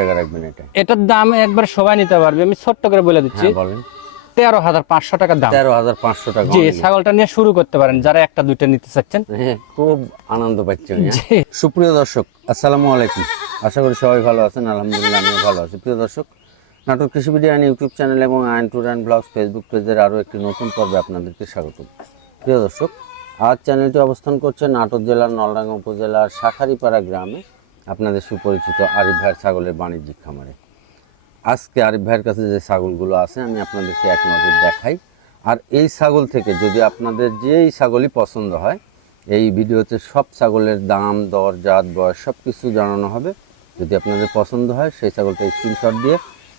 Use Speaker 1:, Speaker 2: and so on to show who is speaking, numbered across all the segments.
Speaker 1: টাকা রাখবেন এটা
Speaker 2: এটার দাম একবার সবাই নিতে পারবে। আমি ছোট্ট করে বলে দিচ্ছি।
Speaker 1: হ্যাঁ বলেন।
Speaker 2: তেরো হাজার পাঁচশো টাকার দাম।
Speaker 1: তেরো হাজার পাঁচশো টাকা
Speaker 2: জি ছাগলটা নিয়ে শুরু করতে পারেন। যারা একটা দুইটা নিতে চাচ্ছেন।
Speaker 1: হ্যাঁ খুব আনন্দ পাচ্ছেন হ্যাঁ? সুপ্রিয় দর্শক আসসালামু আলাইকুম। আশা করি সবাই ভালো আছেন। আলহামদুলিল্লাহ আমিও ভালো আছি। প্রিয় দর্শক নাটক কৃষি বিডিয়ান ইউটিউব চ্যানেল এবং আইন ট্যুর অ্যান্ড ব্লগস ফেসবুক পেজের আরও একটি নতুন পর্বে আপনাদেরকে স্বাগত। প্রিয় দর্শক আজ চ্যানেলটি অবস্থান করছে নাটোর জেলার নলডাঙ্গা উপজেলার শাখারিপাড়া গ্রামে। আপনাদের সুপরিচিত আরিফ ভাইয়ের ছাগলের বাণিজ্যিক খামারে। আজকে আরিফ ভাইয়ের কাছে যে ছাগলগুলো আছে, আমি আপনাদেরকে এক নজর দেখাই। আর এই ছাগল থেকে যদি আপনাদের যেই ছাগলই পছন্দ হয়, এই ভিডিওতে সব ছাগলের দাম, দর, জাত, বয়স সব কিছু জানানো হবে। যদি আপনাদের পছন্দ হয়, সেই ছাগলটা স্ক্রিনশট দিয়ে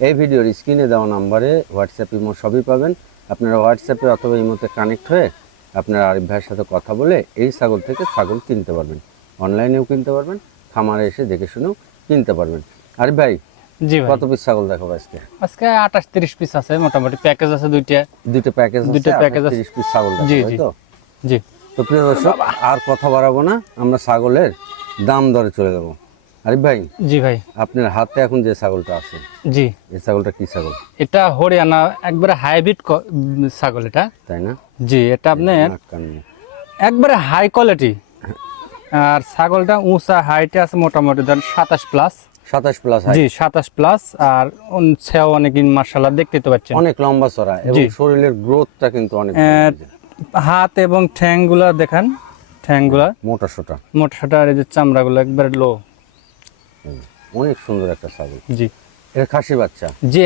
Speaker 1: এই ভিডিওর স্ক্রিনে দেওয়া নাম্বারে হোয়াটসঅ্যাপ ইমো সবই পাবেন। আপনারা হোয়াটসঅ্যাপে অথবা ইমোতে কানেক্ট হয়ে আপনারা আরিফ ভাইয়ের সাথে কথা বলে এই ছাগল থেকে ছাগল কিনতে পারবেন। অনলাইনেও কিনতে পারবেন। খামারে এসে দেখে শুনেও কিনতে পারবেন। আরিফ ভাই
Speaker 2: জি
Speaker 1: কত পিস ছাগল দেখাবো আজকে?
Speaker 2: আজকে আঠাশ তিরিশ পিস আছে মোটামুটি প্যাকেজ আছে দুইটা।
Speaker 1: দুইটা প্যাকেজ
Speaker 2: দুইটা প্যাকেজ আছে।
Speaker 1: তিরিশ পিস ছাগল
Speaker 2: জি, জি।
Speaker 1: তো?
Speaker 2: জি।
Speaker 1: তো প্রিয় দর্শক আর কথা বাড়াবো না আমরা ছাগলের দাম দরে চলে যাব। আরিফ ভাই
Speaker 2: জি ভাই।
Speaker 1: আপনার হাতে এখন যে ছাগলটা আছে
Speaker 2: জি।
Speaker 1: এই ছাগলটা কি ছাগল?
Speaker 2: এটা হরিয়ানা একবারে হাইব্রিড ছাগল এটা।
Speaker 1: তাই না?
Speaker 2: জি এটা আপনার
Speaker 1: মুখ।
Speaker 2: একবারে হাই কোয়ালিটি আর ছাগলটা উঁচা হাইটে আছে মোটামুটি ধরেন সাতাশ প্লাস
Speaker 1: সাতাশ প্লাস
Speaker 2: জি সাতাশ প্লাস আর সেও অনেক মার্শাল্লাহ দেখতে তো পাচ্ছেন।
Speaker 1: অনেক লম্বা চড়া এবং। শরীরের গ্রোথটা কিন্তু অনেক
Speaker 2: হাত এবং ঠ্যাংগুলা দেখান ঠ্যাংগুলা
Speaker 1: মোটা সোটা।
Speaker 2: মোটাটা আর এই যে চামড়াগুলো একবারে লো
Speaker 1: অনেক সুন্দর একটা ছাগল।
Speaker 2: জি।
Speaker 1: এটা খাসি বাচ্চা।
Speaker 2: জি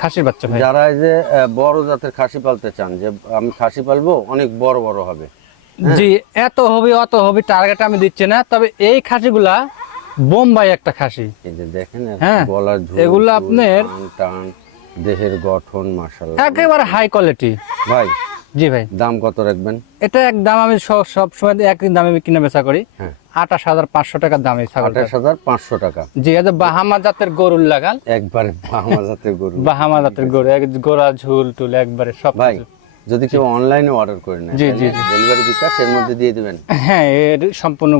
Speaker 2: খাসির বাচ্চা ভাই।
Speaker 1: যারা এই যে বড় জাতের খাসি পালতে চান যে আমি খাসি পালবো অনেক বড় বড় হবে।
Speaker 2: জি এত হবে অত হবে টার্গেট আমি দিচ্ছি না। তবে এই খাসিগুলা বোম্বাই একটা খাসি।
Speaker 1: দেখেন
Speaker 2: হ্যাঁ, এগুলো আপনার-
Speaker 1: দেহের গঠন মাশাআল্লাহ।
Speaker 2: একেবারে হাই কোয়ালিটি
Speaker 1: ভাই
Speaker 2: জি ভাই।
Speaker 1: দাম কত রাখবেন?
Speaker 2: এটা এক দাম আমি সব সময় একই দামে কিনে বেচা করি।
Speaker 1: হ্যাঁ।
Speaker 2: আঠাশ হাজার পাঁচশো টাকার দাম এই ছাগলটা।
Speaker 1: আঠাশ হাজার পাঁচশো টাকা।
Speaker 2: জি এটা বাহামা জাতের গরুর লাগাল।
Speaker 1: একবারে বাহামা জাতের গরু।
Speaker 2: বাহামা জাতের গরু এক গোড়া ঝুল টুল একবারে সব
Speaker 1: ভাই। যদি কেউ অনলাইনে অর্ডার করে নেয়
Speaker 2: জি, জি,
Speaker 1: ডেলিভারি বিকাশ এর মধ্যে দিয়ে দিবেন।
Speaker 2: হ্যাঁ এর সম্পূর্ণ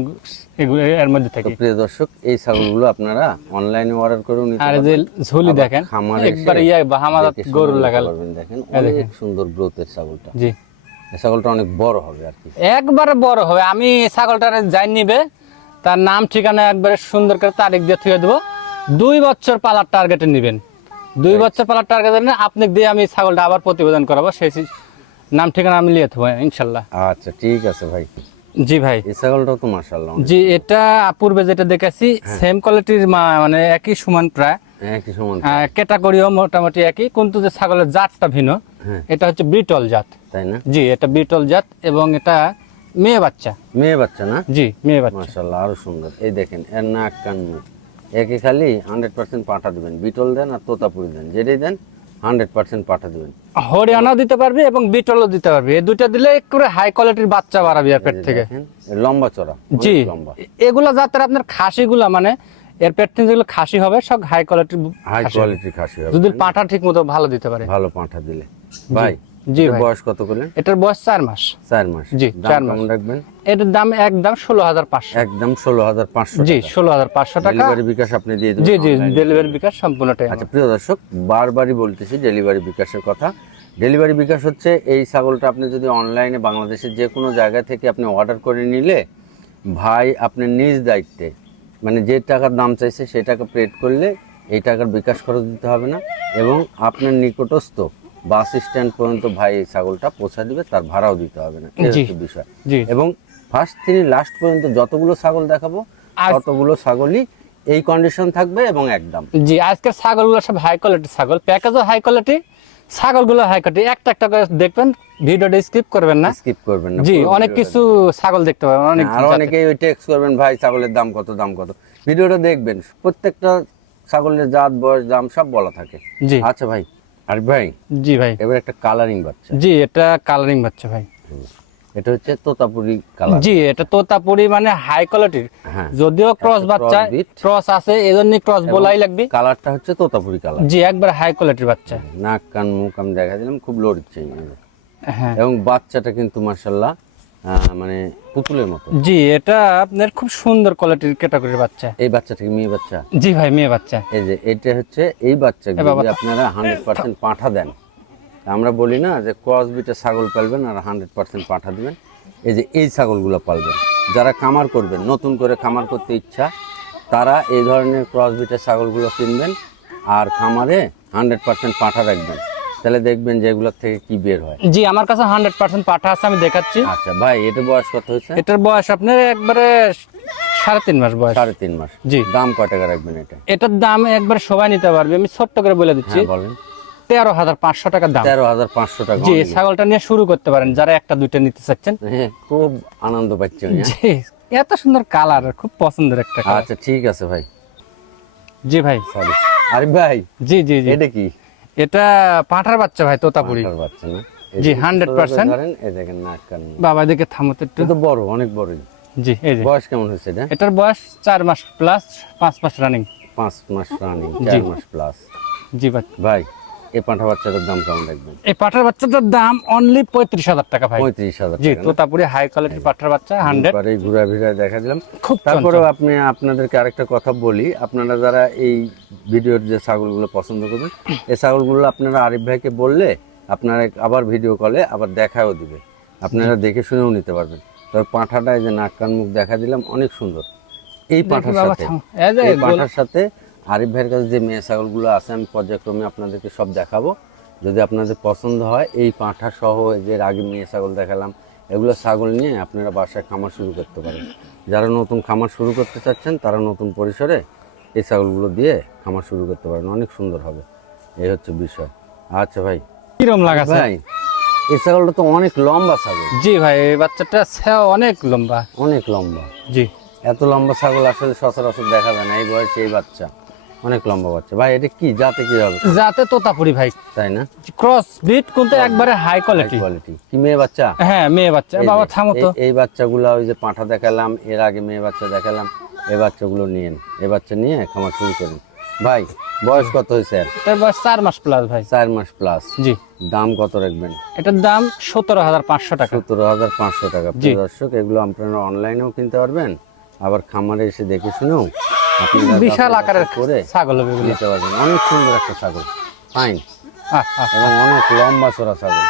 Speaker 2: এর মধ্যে থেকে।
Speaker 1: প্রিয় দর্শক এই ছাগলগুলো আপনারা অনলাইনে অর্ডার করেও নিতে
Speaker 2: আর যে ঝুলি দেখেন একবারে ইয়া বাহামা
Speaker 1: দেখে
Speaker 2: জাতের
Speaker 1: শুনে
Speaker 2: গরুর
Speaker 1: নিতে
Speaker 2: লাগাল।
Speaker 1: দেখেন অনেক। সুন্দর গ্রোথের ছাগলটা।
Speaker 2: জি।
Speaker 1: এই ছাগলটা অনেক বড় হবে আর কি।
Speaker 2: একবারে বড় হবে। আমি ছাগলটার যাই নিবে তার নাম ঠিকানা একবারে সুন্দর করে তারিখ দিয়ে থুয়ে দেবো। দুই বছর পালার টার্গেটে নেবেন। দুই বছর পালার টার্গেটে আপনি দিয়ে আমি ছাগলটা আবার প্রতিবেদন করাবো। সেই নাম ঠিকানা আমি লিয়ে দেবো ইনশাল্লাহ।
Speaker 1: আচ্ছা ঠিক আছে ভাই।
Speaker 2: জি ভাই।
Speaker 1: এই ছাগলটাও তো মার্শাল্লাহ
Speaker 2: জি এটা পূর্বে যেটা দেখেছি সেম কোয়ালিটির মানে একই সমান প্রায়।
Speaker 1: একই সমান
Speaker 2: ক্যাটাগরিও মোটামুটি একই কিন্তু যে ছাগলের জাতটা ভিন্ন
Speaker 1: হ্যাঁ।
Speaker 2: এটা হচ্ছে বিটল জাত।
Speaker 1: তাই না?
Speaker 2: জি এটা বিটল জাত এবং এটা মেয়ে বাচ্চা।
Speaker 1: মেয়ে বাচ্চা না?
Speaker 2: জি মেয়ে বাচ্চা।
Speaker 1: মার্শাল্লাহ আরও সুন্দর। এই দেখেন এর নাক কান মুখ। একে খালি হান্ড্রেড পার্সেন্ট পাঠা দেবেন। বিটল দেন আর তোতাপুরি দেন। যেটাই দেন হান্ড্রেড পার্সেন্ট পাঠা দেবেন।
Speaker 2: হরিয়ানাও দিতে পারবে এবং বিটলও দিতে পারবে। এই দুইটা দিলে একটু হাই কোয়ালিটির বাচ্চা বাড়াবে আর পেট থেকে।
Speaker 1: লম্বা চড়া
Speaker 2: জি।
Speaker 1: লম্বা।
Speaker 2: এগুলা জাতের আপনার খাসিগুলা মানে এর পেট থেকে যেগুলো খাসি হবে সব হাই কোয়ালিটির
Speaker 1: হাই কোয়ালিটির খাসি হবে
Speaker 2: যদি পাঁঠা ঠিক মতো ভালো দিতে পারে।
Speaker 1: ভালো পাঠা দিলে। ভাই
Speaker 2: জি
Speaker 1: বয়স কত করলেন
Speaker 2: এটার বয়স চার মাস।
Speaker 1: চার মাস।
Speaker 2: জি, চার মাস।
Speaker 1: রাখবেন?
Speaker 2: এটার দাম একদম ষোলো হাজার পাঁচশো।
Speaker 1: একদম ষোলো হাজার পাঁচশো
Speaker 2: জি ষোলো হাজার পাঁচশো টাকা।
Speaker 1: ডেলিভারি বিকাশ আপনি দিয়ে দেবেন
Speaker 2: জি জি ডেলিভারি বিকাশ সম্পূর্ণটাই
Speaker 1: আচ্ছা প্রিয় দর্শক বারবারই বলতেছি ডেলিভারি বিকাশের কথা। ডেলিভারি বিকাশ হচ্ছে এই ছাগলটা আপনি যদি অনলাইনে বাংলাদেশের যে কোনো জায়গা থেকে আপনি অর্ডার করে নিলে ভাই আপনি নিজ দায়িত্বে মানে যে টাকার দাম চাইছে সেই টাকা পেড করলে এই টাকার বিকাশ খরচ দিতে হবে না। এবং আপনার নিকটস্থ বাস স্ট্যান্ড পর্যন্ত ভাই এই ছাগলটা পৌঁছা দিবে তার ভাড়াও দিতে হবে না। বিষয়। এবং ফার্স্ট থেকে লাস্ট পর্যন্ত যতগুলো ছাগল দেখাবো ততগুলো ছাগলই এই কন্ডিশন থাকবে এবং একদম।
Speaker 2: জি আজকের ছাগলগুলো সব হাই কোয়ালিটি ছাগল প্যাকেজও হাই কোয়ালিটি ছাগলগুলো হাই কোয়ালিটি একটা একটা করে দেখবেন ভিডিওটা স্কিপ করবেন না।
Speaker 1: স্কিপ করবেন না
Speaker 2: জি অনেক কিছু ছাগল দেখতে পাবেন অনেক
Speaker 1: আর অনেকেই ওই টেক্সট করবেন ভাই ছাগলের দাম কত দাম কত? ভিডিওটা দেখবেন প্রত্যেকটা ছাগলের জাত বয়স দাম সব বলা থাকে।
Speaker 2: জি।
Speaker 1: আচ্ছা ভাই আর ভাই?
Speaker 2: জি ভাই।
Speaker 1: এবার একটা কালারিং বাচ্চা।
Speaker 2: জি এটা কালারিং বাচ্চা ভাই।
Speaker 1: এটা হচ্ছে তোতাপুরি কালার
Speaker 2: জি এটা তোতাপুরি মানে হাই কোয়ালিটির
Speaker 1: হ্যাঁ।
Speaker 2: যদিও ক্রস বাচ্চা ক্রস আছে এজন্য ক্রস বলাই লাগবে।
Speaker 1: কালারটা হচ্ছে তোতাপুরি কালার
Speaker 2: জি একবার হাই কোয়ালিটির বাচ্চা।
Speaker 1: নাক কান মুখ আমি দেখা দিলাম খুব লড়ছে
Speaker 2: হ্যাঁ।
Speaker 1: এবং বাচ্চাটা কিন্তু মার্শাল্লাহ মানে পুতুলের মতো?
Speaker 2: জি এটা আপনার খুব সুন্দর কোয়ালিটির ক্যাটাগরির বাচ্চা।
Speaker 1: এই বাচ্চা থেকে মেয়ে বাচ্চা?
Speaker 2: জি ভাই মেয়ে বাচ্চা।
Speaker 1: এই যে এটা হচ্ছে এই বাচ্চা যদি আপনারা হান্ড্রেড পার্সেন্ট পাঠা দেন আমরা বলি না যে ক্রস বিটে ছাগল পালবেন আর হান্ড্রেড পার্সেন্ট পাঠা দিবেন। এই যে এই ছাগলগুলো পালবেন। যারা খামার করবেন নতুন করে খামার করতে ইচ্ছা তারা এই ধরনের ক্রস বিটের ছাগলগুলো কিনবেন আর খামারে হান্ড্রেড পার্সেন্ট পাঠা রাখবেন। তাহলে দেখবেন যে এগুলোর থেকে কি বের হয়।
Speaker 2: জি আমার কাছে হান্ড্রেড পার্সেন্ট পাঠা আছে আমি দেখাচ্ছি।
Speaker 1: আচ্ছা ভাই এটা বয়স কত হয়েছে?
Speaker 2: এটার বয়স আপনার একবারে সাড়ে তিন মাস বয়স।
Speaker 1: সাড়ে তিন মাস।
Speaker 2: জি।
Speaker 1: দাম কয় টাকা রাখবেন এটা?
Speaker 2: এটার দাম একবার সবাই নিতে পারবে আমি ছোট্ট করে বলে দিচ্ছি।
Speaker 1: হ্যাঁ বলেন।
Speaker 2: তেরো হাজার পাঁচশো টাকার দাম।
Speaker 1: তেরো হাজার পাঁচশো টাকা
Speaker 2: জি ছাগলটা নিয়ে শুরু করতে পারেন যারা একটা দুইটা নিতে চাচ্ছেন।
Speaker 1: হ্যাঁ খুব আনন্দ পাচ্ছি হ্যাঁ।
Speaker 2: জি এত সুন্দর কালার খুব পছন্দের একটা
Speaker 1: আচ্ছা ঠিক আছে ভাই।
Speaker 2: জি ভাই।
Speaker 1: সরি। আরে ভাই
Speaker 2: জি জি জি।
Speaker 1: এটা কি?
Speaker 2: এটা পাঁঠার বাচ্চা ভাই তোতাপুরি।
Speaker 1: বাচ্চা না?
Speaker 2: জি,
Speaker 1: হান্ড্রেড পার্সেন্ট।
Speaker 2: 100%
Speaker 1: ধরেন এই দেখেন নাক কান। মুখ।
Speaker 2: বাবা দিকে থামতে একটু।
Speaker 1: তো বড় অনেক বড়।
Speaker 2: জি এই যে।
Speaker 1: বয়স কেমন হয়েছে এটা?
Speaker 2: এটার বয়স চার মাস প্লাস পাঁচ মাস রানিং
Speaker 1: পাঁচ মাস রানিং। চার মাস প্লাস
Speaker 2: জি ভাই
Speaker 1: এই পাঁঠা বাচ্চাটার দাম কেমন রাখবেন
Speaker 2: এই পাঠার বাচ্চাটার দাম অনলি পঁয়ত্রিশ হাজার টাকা ভাই।
Speaker 1: পঁয়ত্রিশ হাজার
Speaker 2: জি
Speaker 1: না?
Speaker 2: তোতাপুরি হাই কোয়ালিটির পাঠার বাচ্চা হান্ড্রেড
Speaker 1: এবারে ঘুরা ভিড়া দেখা দিলাম
Speaker 2: খুব
Speaker 1: তারপরেও আপনি আপনাদেরকে আরেকটা কথা বলি আপনারা যারা এই ভিডিওর যে ছাগলগুলো পছন্দ করবেন এই ছাগলগুলো আপনারা আরিফ ভাইকে বললে আপনারা আবার ভিডিও কলে আবার দেখাও দিবে। আপনারা দেখে শুনেও নিতে পারবেন। তবে পাঁঠাটা এই যে নাক কান মুখ দেখা দিলাম অনেক সুন্দর। এই পাঁঠার সাথে
Speaker 2: এই
Speaker 1: এই পাঁঠার সাথে আরিফ ভাইয়ের কাছে যে মেয়ে ছাগলগুলো আছে আমি পর্যায়ক্রমে আপনাদেরকে সব দেখাবো। যদি আপনাদের পছন্দ হয় এই পাঁঠা সহ যে আগে মেয়ে ছাগল দেখালাম এগুলো ছাগল নিয়ে আপনারা বাসায় খামার শুরু করতে পারেন। যারা নতুন খামার শুরু করতে চাচ্ছেন তারা নতুন পরিসরে এই ছাগলগুলো দিয়ে খামার শুরু করতে পারেন। অনেক সুন্দর হবে। এই হচ্ছে বিষয়। আচ্ছা ভাই।
Speaker 2: কিরম লাগাছে?
Speaker 1: ভাই এই ছাগলটা তো অনেক লম্বা ছাগল।
Speaker 2: জি ভাই এই বাচ্চাটা অনেক লম্বা।
Speaker 1: অনেক লম্বা।
Speaker 2: জি।
Speaker 1: এত লম্বা ছাগল আসলে সচরাচর দেখা যায় না এই বয়সে এই বাচ্চা। অনেক লম্বা বাচ্চা। ভাই এটা কি? যাতে কি হবে?
Speaker 2: যাতে তোতাপুরি ভাই।
Speaker 1: তাই না?
Speaker 2: ক্রস ব্রিড কিন্তু একবারে হাই কোয়ালিটি
Speaker 1: কোয়ালিটি কি মেয়ে বাচ্চা?
Speaker 2: হ্যাঁ মেয়ে বাচ্চা। বাবা থামো তো।
Speaker 1: এই- বাচ্চাগুলো ওই যে পাঁঠা দেখালাম এর আগে মেয়ে বাচ্চা দেখালাম এই বাচ্চাগুলো নিয়েন এই বাচ্চা নিয়ে খামার শুরু করুন। ভাই বয়স কত হয়েছে? আর
Speaker 2: বয়স চার মাস প্লাস ভাই।
Speaker 1: চার মাস প্লাস
Speaker 2: জি।
Speaker 1: দাম কত রাখবেন?
Speaker 2: এটার দাম সতেরো হাজার পাঁচশো টাকা।
Speaker 1: সতেরো হাজার পাঁচশো টাকা। দর্শক এগুলো আপনারা অনলাইনেও কিনতে পারবেন। আবার খামারে এসে দেখে শুনেও
Speaker 2: বিশাল আকারের
Speaker 1: করে
Speaker 2: ছাগল হবে
Speaker 1: নিতে পারবেন। অনেক সুন্দর একটা ছাগল। ফাইন। এবং অনেক লম্বা চড়া ছাগল।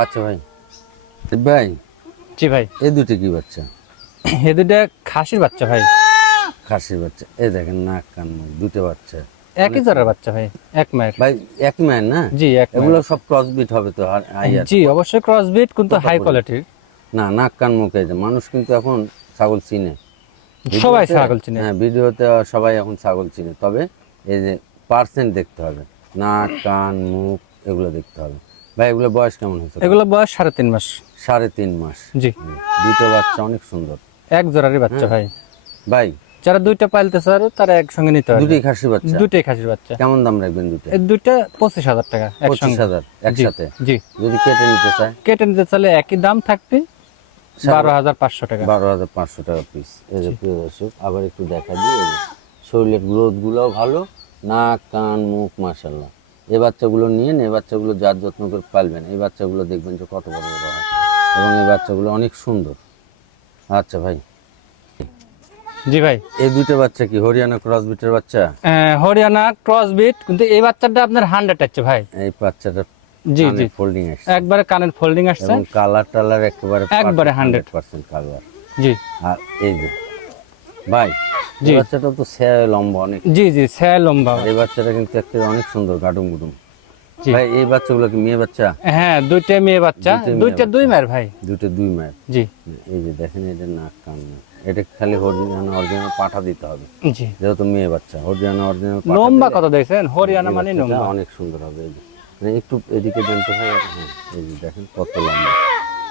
Speaker 1: আচ্ছা ভাই। ভাই
Speaker 2: জি ভাই।
Speaker 1: এই দুটি কি বাচ্চা?
Speaker 2: এ দুটা খাসির বাচ্চা ভাই।
Speaker 1: খাসির বাচ্চা। এই দেখেন নাক কান দুটো বাচ্চা।
Speaker 2: একই জোড়ার বাচ্চা ভাই এক মায়ের।
Speaker 1: ভাই এক ম্যান না?
Speaker 2: জি এক
Speaker 1: এগুলো সব ক্রস বিট হবে তো আর
Speaker 2: জি অবশ্যই ক্রস ব্রিড কিন্তু হাই কোয়ালিটির
Speaker 1: না নাক কান মুখে যে মানুষ কিন্তু এখন ছাগল চিনে।
Speaker 2: সবাই ছাগল চিনে।
Speaker 1: হ্যাঁ ভিডিওতে সবাই এখন ছাগল চিনে। তবে এই যে পার্সেন্ট দেখতে হবে। নাক কান মুখ এগুলো দেখতে হবে। ভাই এগুলো বয়স কেমন হয়েছে
Speaker 2: এগুলো বয়স সাড়ে তিন মাস।
Speaker 1: সাড়ে তিন মাস।
Speaker 2: জি।
Speaker 1: দুটো বাচ্চা অনেক সুন্দর।
Speaker 2: এক জোড়ারই বাচ্চা
Speaker 1: হ্যাঁ।
Speaker 2: ভাই।
Speaker 1: ভাই।
Speaker 2: যারা দুইটা পালতে চায় তারা একসঙ্গে নিতে হবে
Speaker 1: দুটোই খাসি বাচ্চা?
Speaker 2: দুইটাই খাসির বাচ্চা।
Speaker 1: কেমন দাম রাখবেন দুটো?
Speaker 2: এই দুইটা পঁচিশ হাজার টাকা
Speaker 1: পঁচিশ হাজার একসাথে?
Speaker 2: জি।
Speaker 1: যদি কেটে নিতে চায়?
Speaker 2: কেটে নিতে চাইলে একই দাম থাকবে বারো হাজার পাঁচশো টাকা।
Speaker 1: বারো হাজার পাঁচশো টাকা পিস এই যে প্রিয় দর্শক আবার একটু দেখা দিই শরীরের গ্রোথ গুলোও ভালো নাক কান মুখ মাসাল্লাহ এই বাচ্চাগুলো নিয়ে এই বাচ্চাগুলো যার যত্ন করে পালবেন এই বাচ্চাগুলো দেখবেন যে কত বড় বড় হয়। এবং এই বাচ্চাগুলো অনেক সুন্দর। আচ্ছা ভাই।
Speaker 2: জি ভাই।
Speaker 1: এই দুটো বাচ্চা কি হরিয়ানা ক্রস বিটের বাচ্চা?
Speaker 2: আহ, হরিয়ানা ক্রস বিট কিন্তু এই বাচ্চাটা আপনার হান্ড্রেড আছে ভাই।
Speaker 1: এই বাচ্চাটা
Speaker 2: জি জি।
Speaker 1: ফোল্ডিং আসছে।
Speaker 2: একবারে কানের ফোল্ডিং আসছে।
Speaker 1: এবং কালার টালার একেবারে
Speaker 2: একবারে
Speaker 1: হান্ড্রেড পার্সেন্ট কালার
Speaker 2: জি।
Speaker 1: আর এই যে ভাই
Speaker 2: জি।
Speaker 1: বাচ্চাটা তো সে লম্বা অনেক।
Speaker 2: জি জি সে লম্বা।
Speaker 1: এই বাচ্চাটা কিন্তু একটা অনেক সুন্দর গাডুম। গুডুম। ভাই এই বাচ্চাগুলো কি মেয়ে বাচ্চা?
Speaker 2: হ্যাঁ দুইটা মেয়ে বাচ্চা।
Speaker 1: দুইটা
Speaker 2: দুই মায়ের ভাই।
Speaker 1: দুটো দুই মায়ের।
Speaker 2: জি।
Speaker 1: এই যে দেখেন এটা নাক কান। এটা খালি হরিয়ানা অরিজিনাল পাঠা দিতে হবে।
Speaker 2: জি।
Speaker 1: যেহেতু মেয়ে বাচ্চা হরিয়ানা অরিজিনাল
Speaker 2: লম্বা কত দেখছেন? হরিয়ানা মানে লম্বা।
Speaker 1: অনেক সুন্দর হবে এই মানে একটু এদিকে দেন তো ভাই হ্যাঁ এই যে দেখেন কত লম্বা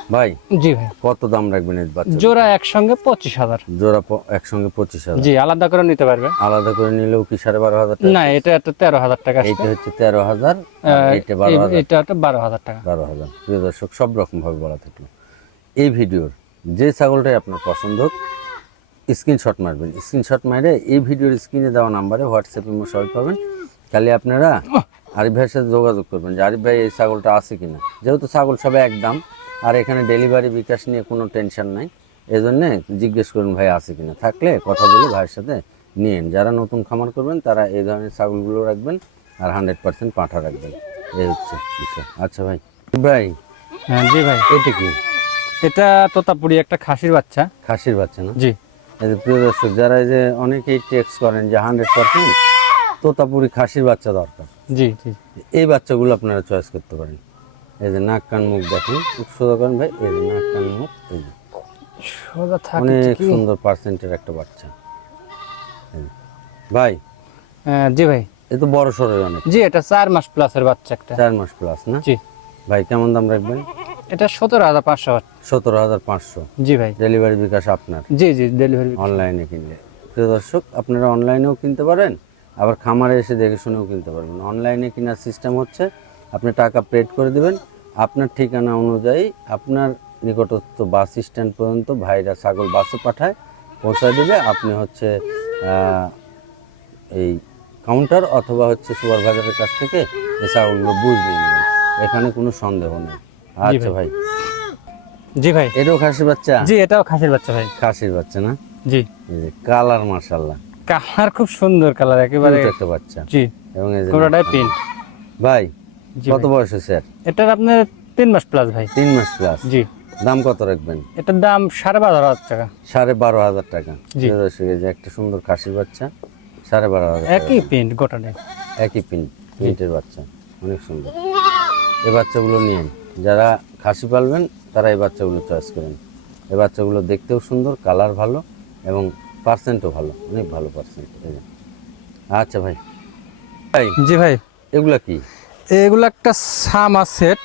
Speaker 1: ভাই
Speaker 2: জি ভাই।
Speaker 1: কত দাম রাখবেন এই বাচ্চা
Speaker 2: জোড়া একসঙ্গে পঁচিশ হাজার।
Speaker 1: জোড়া প- একসঙ্গে পঁচিশ হাজার।
Speaker 2: জি আলাদা করে নিতে পারবে।
Speaker 1: আলাদা করে নিলেও কি সাড়ে বারো হাজার টাকা?
Speaker 2: না এটা একটা তেরো হাজার টাকা আসবে।
Speaker 1: এইটা হচ্ছে তেরো হাজার আর
Speaker 2: আহ,
Speaker 1: এইটা বারো
Speaker 2: এই-
Speaker 1: হাজার।
Speaker 2: এটা একটা বারো হাজার টাকা।
Speaker 1: বারো হাজার। প্রিয় দর্শক সব রকম ভাবে বলা থাকল। এই ভিডিওর যে ছাগলটাই আপনার পছন্দ হোক স্ক্রিনশট মারবেন। স্ক্রিনশট মারে এই ভিডিওর স্ক্রিনে দেওয়া নাম্বারে হোয়াটসঅ্যাপে সবাই পাবেন। খালি আপনারা আরিফ ভাইয়ের সাথে যোগাযোগ করবেন যে আরিফ ভাই এই ছাগলটা আছে কিনা? যেহেতু ছাগল সবাই এক দাম আর এখানে ডেলিভারি বিকাশ নিয়ে কোনো টেনশন নাই। এই জন্যে জিজ্ঞেস করুন ভাই আছে কিনা। থাকলে কথা বলে ভাইয়ের সাথে নিয়েন যারা নতুন খামার করবেন তারা এই ধরনের ছাগলগুলো রাখবেন আর হান্ড্রেড পার্সেন্ট পাঁঠা রাখবেন। এই হচ্ছে বিষয়। আচ্ছা ভাই। ভাই
Speaker 2: হ্যাঁ জি ভাই।
Speaker 1: এটা কি?
Speaker 2: এটা তোতাপুরি একটা খাসির বাচ্চা।
Speaker 1: খাসির বাচ্চা না?
Speaker 2: জি।
Speaker 1: এই যে প্রিয় দর্শক যারা এই যে অনেকেই টেক্স করেন যে হান্ড্রেড পার্সেন্ট তোতাপুরি খাসির বাচ্চা দরকার।
Speaker 2: জি জি।
Speaker 1: এই বাচ্চাগুলো আপনারা চয়েস করতে পারেন। এই যে নাক কান মুখ দেখেন। সুন্দর করেন ভাই এই যে নাক কান মুখ এই যে।
Speaker 2: সোজা থাকে
Speaker 1: অনেক সুন্দর পার্সেন্টের একটা বাচ্চা। ভাই?
Speaker 2: হ্যাঁ, জি ভাই।
Speaker 1: এ তো বড় সড়ো অনেক।
Speaker 2: জি এটা চার মাস প্লাসের বাচ্চা একটা।
Speaker 1: চার মাস প্লাস না?
Speaker 2: জি।
Speaker 1: ভাই কেমন দাম রাখবেন?
Speaker 2: এটা সতেরো হাজার পাঁচশো।
Speaker 1: সতেরো হাজার পাঁচশো।
Speaker 2: জি ভাই।
Speaker 1: ডেলিভারি বিকাশ আপনার।
Speaker 2: জি জি ডেলিভারি
Speaker 1: অনলাইনে কিনলে। প্রিয় দর্শক আপনারা অনলাইনেও কিনতে পারেন। আবার খামারে এসে দেখে শুনেও কিনতে পারবেন। অনলাইনে কেনার সিস্টেম হচ্ছে আপনি টাকা পেড করে দিবেন আপনার ঠিকানা অনুযায়ী আপনার নিকটস্থ বাস স্ট্যান্ড পর্যন্ত ভাইরা ছাগল বাসে পাঠায় পৌঁছায় দেবে। আপনি হচ্ছে এই কাউন্টার অথবা হচ্ছে সুপারভাইজারের কাছ থেকে এই ছাগলগুলো বুঝ নিয়ে নেবেন। এখানে কোনো সন্দেহ নেই। আচ্ছা ভাই।
Speaker 2: জি ভাই।
Speaker 1: এটাও খাসির বাচ্চা?
Speaker 2: জি এটাও খাসির বাচ্চা ভাই।
Speaker 1: খাসির বাচ্চা না?
Speaker 2: জি।
Speaker 1: কালার মার্শাল্লাহ
Speaker 2: কালার খুব সুন্দর কালার একেবারে
Speaker 1: একটা বাচ্চা।
Speaker 2: জি
Speaker 1: এবং এই যে
Speaker 2: পুরোটাই প্রিন্ট
Speaker 1: ভাই কত বয়স হয়েছে এর?
Speaker 2: এটার আপনার তিন মাস প্লাস ভাই।
Speaker 1: তিন মাস প্লাস
Speaker 2: জি।
Speaker 1: দাম কত রাখবেন?
Speaker 2: এটার দাম সাড়ে বারো হাজার টাকা।
Speaker 1: সাড়ে বারো হাজার টাকা। যে একটা সুন্দর খাসির বাচ্চা সাড়ে বারো হাজার।
Speaker 2: একই প্রিন্ট গোটাটাই।
Speaker 1: একই পিন প্রিন্টের বাচ্চা। অনেক সুন্দর। এই বাচ্চাগুলো নিন যারা খাসি পালবেন তারা এই বাচ্চাগুলো চয়েস করেন। এই বাচ্চাগুলো দেখতেও সুন্দর কালার ভালো এবং পার্সেন্টও ভালো অনেক ভালো পার্সেন্ট আচ্ছা ভাই। ভাই
Speaker 2: জি ভাই।
Speaker 1: এগুলা কি?
Speaker 2: এগুলো একটা সামা সেট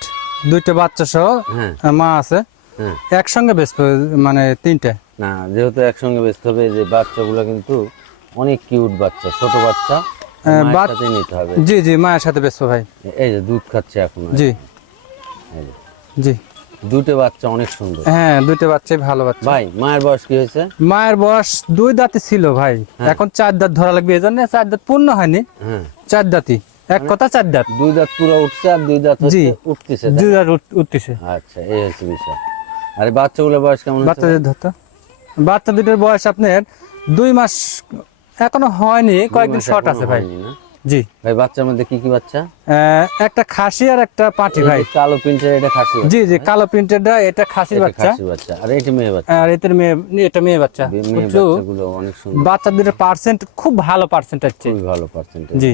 Speaker 2: দুইটা বাচ্চা সহ
Speaker 1: হ্যাঁ।
Speaker 2: মা আছে।
Speaker 1: হ্যাঁ।
Speaker 2: একসঙ্গে বেচবে মানে তিনটে।
Speaker 1: না যেহেতু একসঙ্গে বেচতে হবে যে বাচ্চাগুলো কিন্তু অনেক কিউট বাচ্চা ছোট বাচ্চা মায়ের
Speaker 2: বাচ-
Speaker 1: সাথে নিতে হবে।
Speaker 2: জি জি মায়ের সাথে বেচবো ভাই।
Speaker 1: এই যে দুধ খাচ্ছে এখন।
Speaker 2: জি। জি।
Speaker 1: দুটো বাচ্চা অনেক সুন্দর।
Speaker 2: হ্যাঁ দুইটা বাচ্চাই ভালো বাচ্চা।
Speaker 1: ভাই মায়ের বয়স কি হয়েছে?
Speaker 2: মায়ের বয়স দুই দাঁতি ছিল ভাই। এখন চার দাঁত ধরা লাগবে এই জন্য চার দাঁত পূর্ণ হয়নি।
Speaker 1: হ্যাঁ।
Speaker 2: চার দাঁতি এক কথা চার দাঁত।
Speaker 1: দুই দাঁত পুরো উঠছে আর দুই দাঁত
Speaker 2: জি।
Speaker 1: উঠতেছে?
Speaker 2: দুই দাঁত উঠ- উঠতেছে।
Speaker 1: আচ্ছা এই হচ্ছে বিষয়। আর বাচ্চাগুলোর বয়স কেমন
Speaker 2: বাচ্চাদের ধরতো। বাচ্চা দুটোর বয়স আপনার দুই মাস এখনও হয়নি কয়েকদিন শর্ট আছে ভাই।
Speaker 1: না?
Speaker 2: জি।
Speaker 1: ভাই বাচ্চার মধ্যে কি কি বাচ্চা?
Speaker 2: একটা খাসি আর একটা
Speaker 1: এই
Speaker 2: ভাই।
Speaker 1: কালো প্রিন্টের এটা খাসি
Speaker 2: জি জি কালো প্রিন্টেডটা এটা খাসির বাচ্চা।
Speaker 1: বাচ্চা আর এটা মেয়ে বাচ্চা।
Speaker 2: আর এটার মেয়ে এটা মেয়ে বাচ্চা
Speaker 1: বাচ্চাগুলো অনেক সুন্দর।
Speaker 2: বাচ্চা দুটোর পার্সেন্ট খুব ভালো পার্সেন্ট হচ্ছে
Speaker 1: খুবই ভালো পার্সেন্টেজ
Speaker 2: জি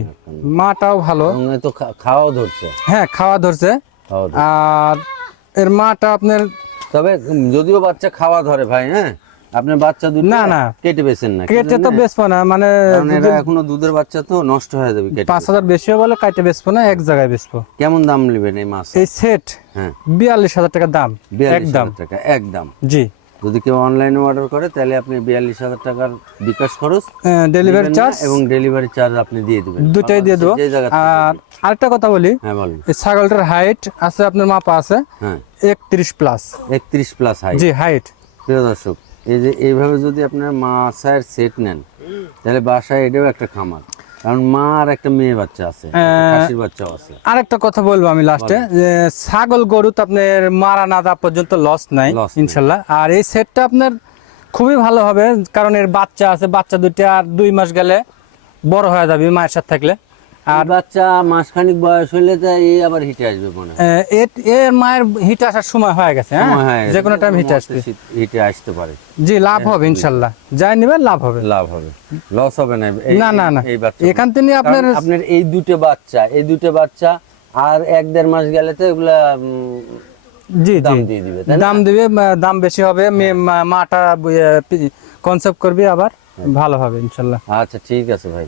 Speaker 2: মাটাও ভালো।
Speaker 1: তো খাওয়াও ধরছে।
Speaker 2: হ্যাঁ খাওয়া ধরছে। আর এর মাটা আপনার
Speaker 1: তবে যদিও বাচ্চা খাওয়া ধরে ভাই হ্যাঁ? আপনার বাচ্চা দুটো
Speaker 2: না, না।
Speaker 1: কেটে বেছেন না
Speaker 2: কেটে তো বেচবো না মানে
Speaker 1: এরা এখনও দুধের বাচ্চা তো নষ্ট হয়ে যাবে কেটে
Speaker 2: পাঁচ হাজার বেশিও বলে কাটে বেচবো না এক জায়গায় বেচবো।
Speaker 1: কেমন দাম নেবেন এই মাছ?
Speaker 2: এই সেট
Speaker 1: হ্যাঁ।
Speaker 2: বিয়াল্লিশ হাজার টাকা দাম একদম।
Speaker 1: টাকা একদম।
Speaker 2: জি।
Speaker 1: যদি কেউ অনলাইনে অর্ডার করে তাহলে আপনি বিয়াল্লিশ হাজার টাকার বিকাশ খরচ
Speaker 2: ডেলিভারি চার্জ
Speaker 1: এবং ডেলিভারি চার্জ আপনি দিয়ে দিবেন।
Speaker 2: দুটাই দিয়ে দেবো। আর আরেকটা কথা বলি
Speaker 1: হ্যাঁ
Speaker 2: ছাগলটার হাইট আছে আপনার মাপা আছে
Speaker 1: হ্যাঁ।
Speaker 2: একত্রিশ প্লাস
Speaker 1: একত্রিশ প্লাস হাই
Speaker 2: জি হাইট
Speaker 1: প্রিয় দর্শক এই যে এইভাবে যদি আপনার মাছের সেট নেন তাহলে বাসায় এটাও একটা খামার। কারণ মা আর একটা মেয়ে বাচ্চা আছে একটা খাসির বাচ্চাও আছে।
Speaker 2: আরেকটা কথা বলব আমি লাস্টে যে ছাগল গরু তো আপনার মারা না দেওয়া পর্যন্ত লস নাই। ইনশাল্লাহ। আর এই সেটটা আপনার খুবই ভালো হবে কারণ এর বাচ্চা আছে বাচ্চা দুইটা আর দুই মাস গেলে বড় হয়ে যাবে মায়ের সাথে থাকলে।
Speaker 1: আর বাচ্চা মাসখানিক বয়স হইলে তো এই আবার হিটে আসবে মনে হয়।
Speaker 2: এর- মায়ের হিট আসার সময় হয়ে গেছে হ্যাঁ? যে কোনো টাইম হিট আসবে।
Speaker 1: হিটে আসতে পারে।
Speaker 2: জি লাভ হবে ইনশাল্লাহ। যাই নিবে লাভ হবে।
Speaker 1: লাভ হবে। লস হবে না।
Speaker 2: না না না।
Speaker 1: এই বাচ্চা
Speaker 2: এখান থেকে আপনার
Speaker 1: আপনার এই দুটো বাচ্চা এই দুটো বাচ্চা আর এক দেড় মাস গেলে তো এগুলা
Speaker 2: জি জি।
Speaker 1: দাম দিয়ে দিবে
Speaker 2: দাম দিবে দাম বেশি হবে। মেয়ে মাটা কনসেপ্ট করবে আবার ভালো হবে ইনশাল্লাহ।
Speaker 1: আচ্ছা ঠিক আছে ভাই।